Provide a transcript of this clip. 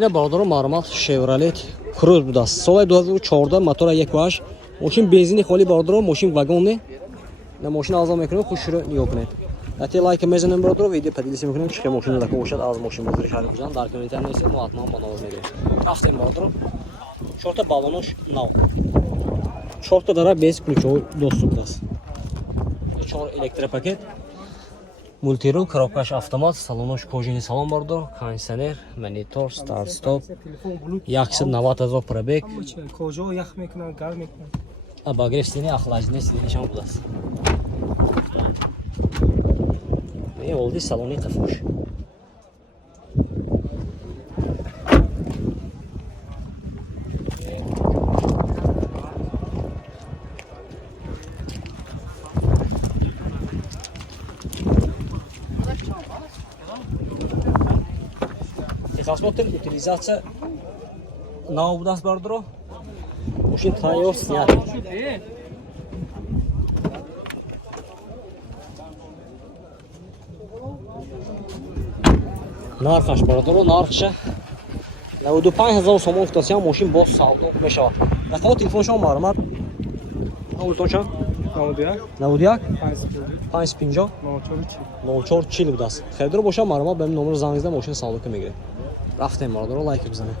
این برادر مرمت شیورلت کروز بود است. سال 2014 موتور 1.8 ماشین بنزین خالی برادر ماشین واگن نه ماشین آزاد میکنه خوش رو نگاه کنید. حتی لایک میزنم برادر ویدیو پدیدیسی میکنم چه ماشین داره باشد از ماشین بزرگ شهر بزن در کنار اینترنت نیست ما حتما منو میگیریم. رفتیم برادر شورت بالونش نو. شورت داره 20 ключовой доступ است. 4 электропакет мультирул, коробкаш автомат, салонош кожаный салон бардор, кондиционер, монитор, старт-стоп, 190,000 пробег. Кожа ях мекунад, гар мекунад. Обогрев стены, охлаждение стенишон будаст. И олди салони қафош. Техосмотр, утилизация на обуданс бардро. Мужчин тайор снят. Нархаш бардро, нархша 95,000 сомон футасиян мошин боз савдо мешавад. Рақамо телефоншон маълумат. Номертон чанд? 91 550 0440 будааст. Хейдро боша маълумат ба ин номер занг зада мошин савдо мегиред. Рафтем бардро, лайк бизанед.